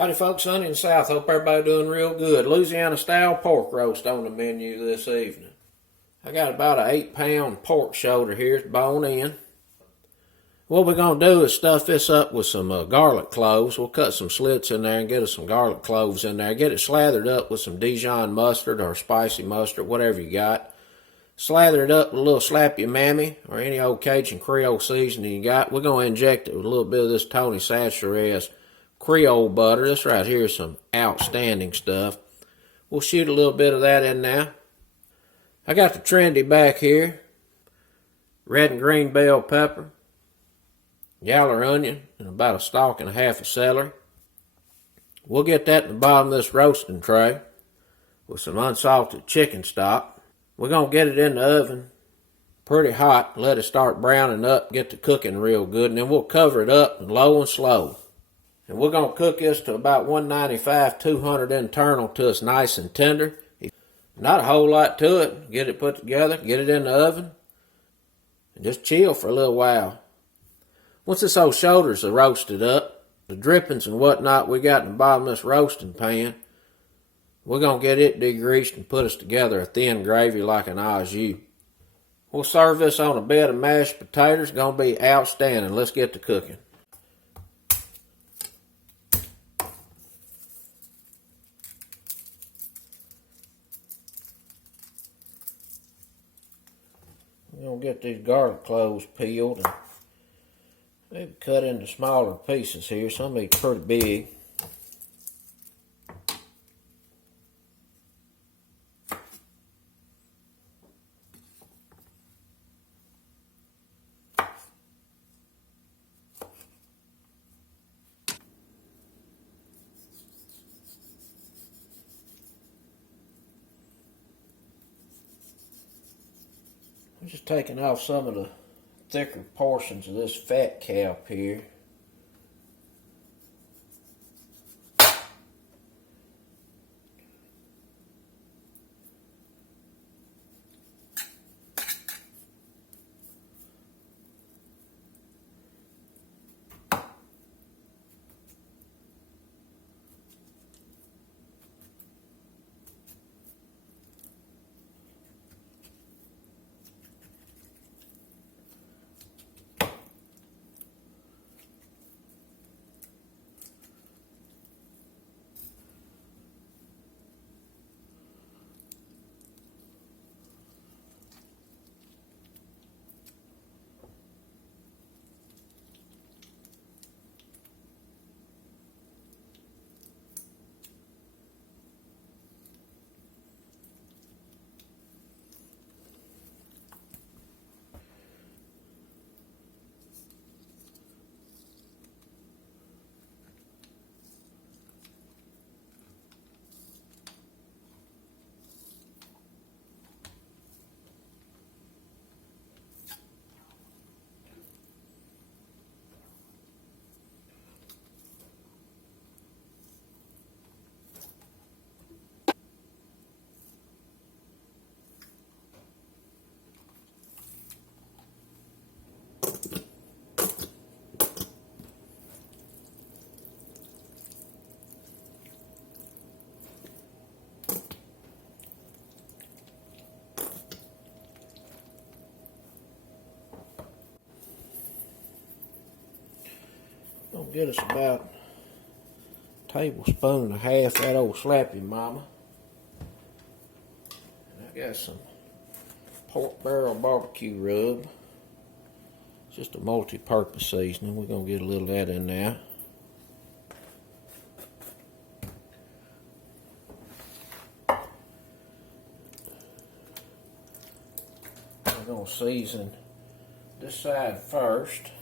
Howdy folks, sunny in the south. Hope everybody doing real good. Louisiana style pork roast on the menu this evening. I got about an 8-pound pork shoulder here, it's bone in. What we're going to do is stuff this up with some garlic cloves. We'll cut some slits in there and get us some garlic cloves in there. Get it slathered up with some Dijon mustard or spicy mustard, whatever you got. Slather it up with a little slappy mammy or any old Cajun Creole seasoning you got. We're going to inject it with a little bit of this Tony Chachere's Creole butter. This right here is some outstanding stuff. We'll shoot a little bit of that in there. I got the trinity back here. Red and green bell pepper. Yaller onion and about a stalk and a half of celery. We'll get that in the bottom of this roasting tray with some unsalted chicken stock. We're going to get it in the oven pretty hot, let it start browning up, get to cooking real good, and then we'll cover it up low and slow. And we're going to cook this to about 195, 200 internal till it's nice and tender. Not a whole lot to it. Get it put together, get it in the oven, and just chill for a little while. Once this old shoulders are roasted up, the drippings and whatnot we got in the bottom of this roasting pan, we're going to get it degreased and put us together a thin gravy like an au jus. We'll serve this on a bed of mashed potatoes. It's going to be outstanding. Let's get to cooking. We're going to get these garlic cloves peeled and maybe cut into smaller pieces here. Some of these pretty big. I'm just taking off some of the thicker portions of this fat cap here. Gonna get us about a tablespoon and a half of that old slappy mama. And I got some pork barrel barbecue rub. It's just a multi-purpose seasoning. We're gonna get a little of that in there. We're gonna season this side first.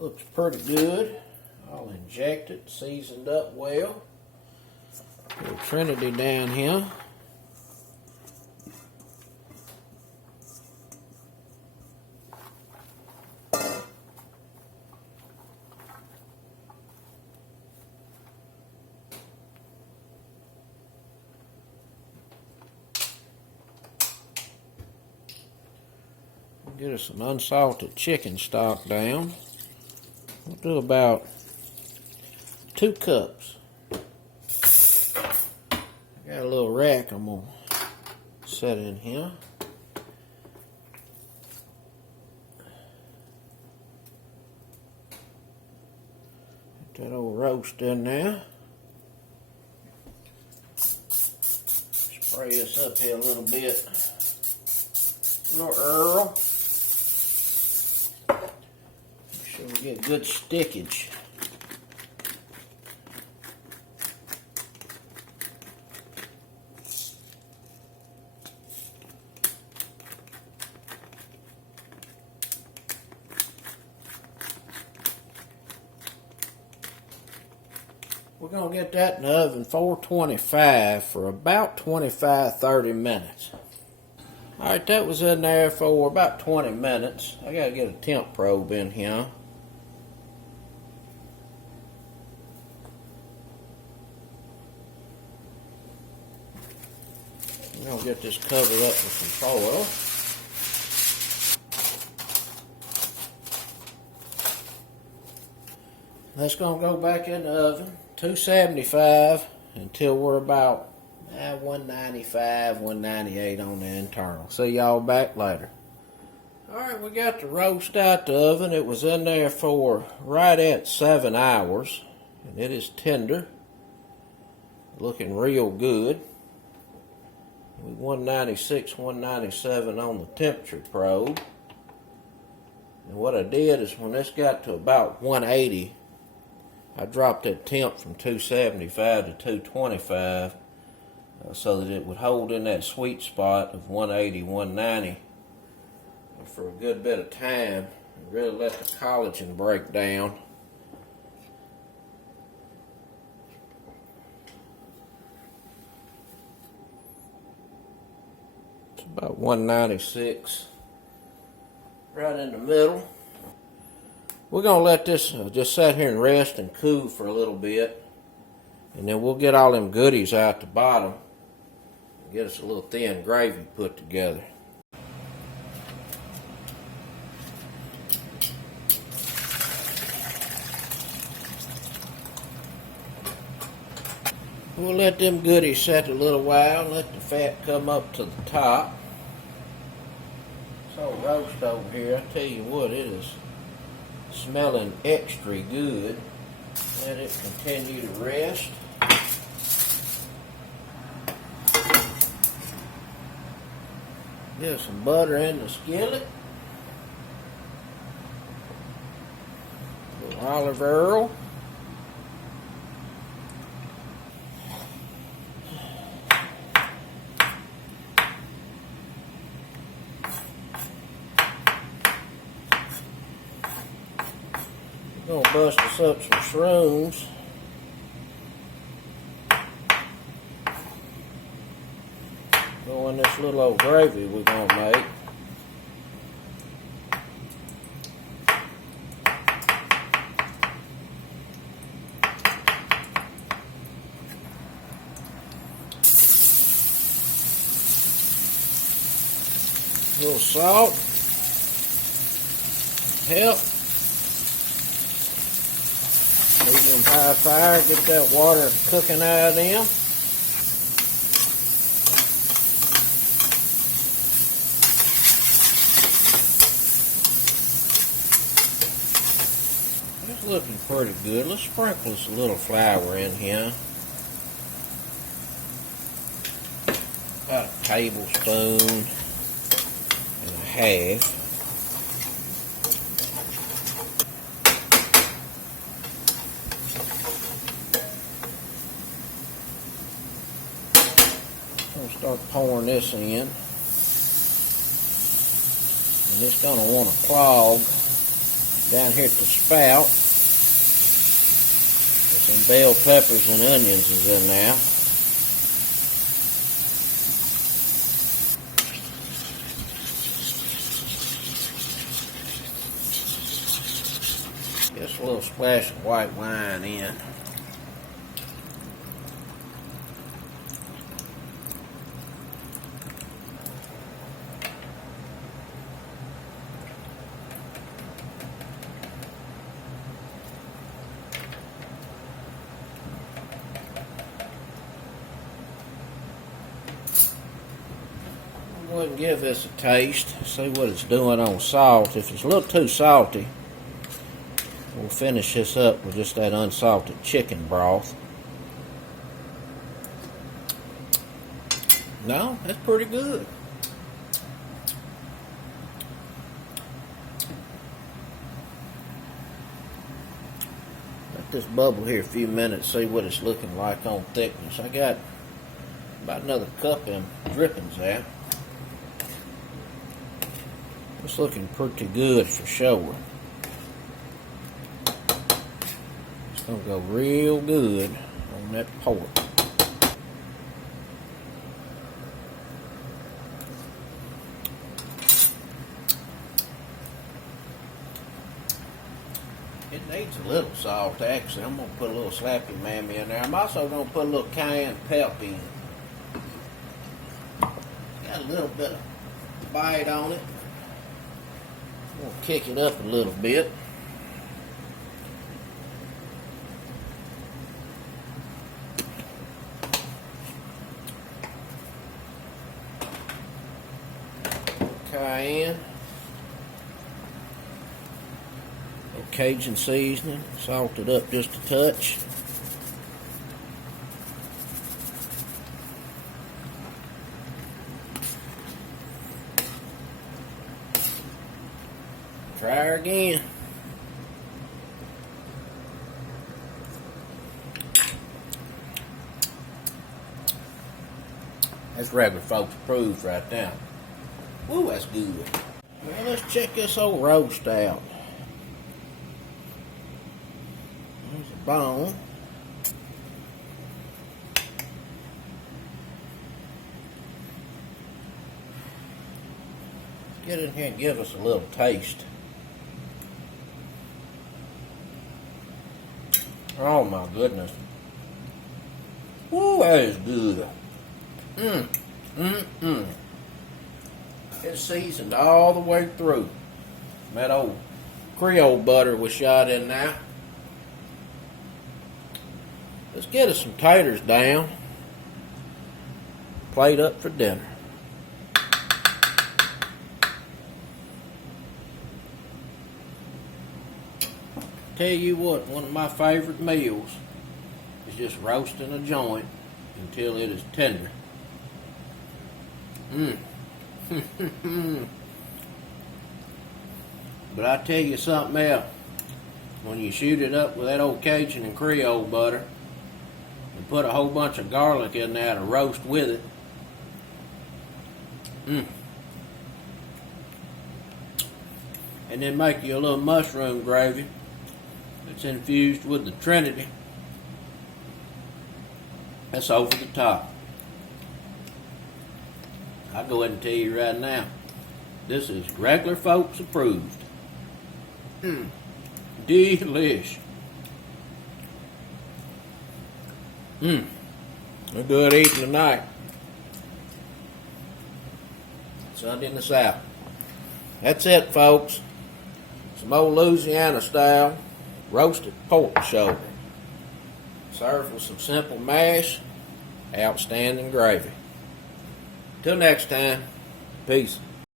Looks pretty good. All injected, seasoned up well. Little Trinity down here. Get us some unsalted chicken stock down. We'll do about 2 cups. I got a little rack I'm going to set in here. Get that old roast in there. Spray this up here a little bit. A little Earl. Make sure we get good stickage. We're going to get that in the oven 425 for about 25-30 minutes. Alright, that was in there for about 20 minutes. I got to get a temp probe in here. I'm going to get this covered up with some foil. That's going to go back in the oven, 275, until we're about 195, 198 on the internal. See y'all back later. Alright, we got the roast out the oven. It was in there for right at 7 hours. And it is tender. Looking real good. 196, 197 on the temperature probe. And what I did is when this got to about 180, I dropped that temp from 275 to 225 so that it would hold in that sweet spot of 180, 190 for a good bit of time and really let the collagen break down. It's about 196, right in the middle. We're going to let this just sit here and rest and cool for a little bit. And then we'll get all them goodies out the bottom and get us a little thin gravy put together. We'll let them goodies set a little while, let the fat come up to the top. So roast over here, I tell you what, it is smelling extra good. Let it continue to rest. Get some butter in the skillet. A little olive oil. We're going to bust us up some shrooms. Go in this little old gravy we're going to make. A little salt. Help. Medium high fire, get that water cooking out of them. It's looking pretty good. Let's sprinkle us a little flour in here. About a tablespoon and a half. Start pouring this in, and it's going to want to clog Down here at the spout, there's some bell peppers and onions is in there. Just a little splash of white wine in. Go ahead and give this a taste, see what it's doing on salt. If it's a little too salty, we'll finish this up with just that unsalted chicken broth. No, that's pretty good. Let this bubble here a few minutes, see what it's looking like on thickness. I got about another cup of drippings there. It's looking pretty good for sure. It's going to go real good on that pork. It needs a little salt, actually. I'm going to put a little slappy mammy in there. I'm also going to put a little cayenne pepper in. Got a little bit of bite on it. We'll kick it up a little bit. Cayenne. Cajun seasoning. Salt it up just a touch. Try her again. That's regular folks approved right now. Ooh, that's good. Well, let's check this old roast out. There's a bone. Get in here and give us a little taste. Oh my goodness. Ooh, that is good. It's seasoned all the way through. That old Creole butter was shot in there. Let's get us some taters down. Plate up for dinner. Tell you what, one of my favorite meals is just roasting a joint until it is tender. But I tell you something else. When you shoot it up with that old Cajun and Creole butter and put a whole bunch of garlic in there to roast with it. And then make you a little mushroom gravy that's infused with the trinity. That's over the top. I'll go ahead and tell you right now, this is regular folks approved. Delish. A good eating tonight. Sunday in the South. That's it, folks. Some old Louisiana style roasted pork shoulder. Served with some simple mash, outstanding gravy. Till next time, peace.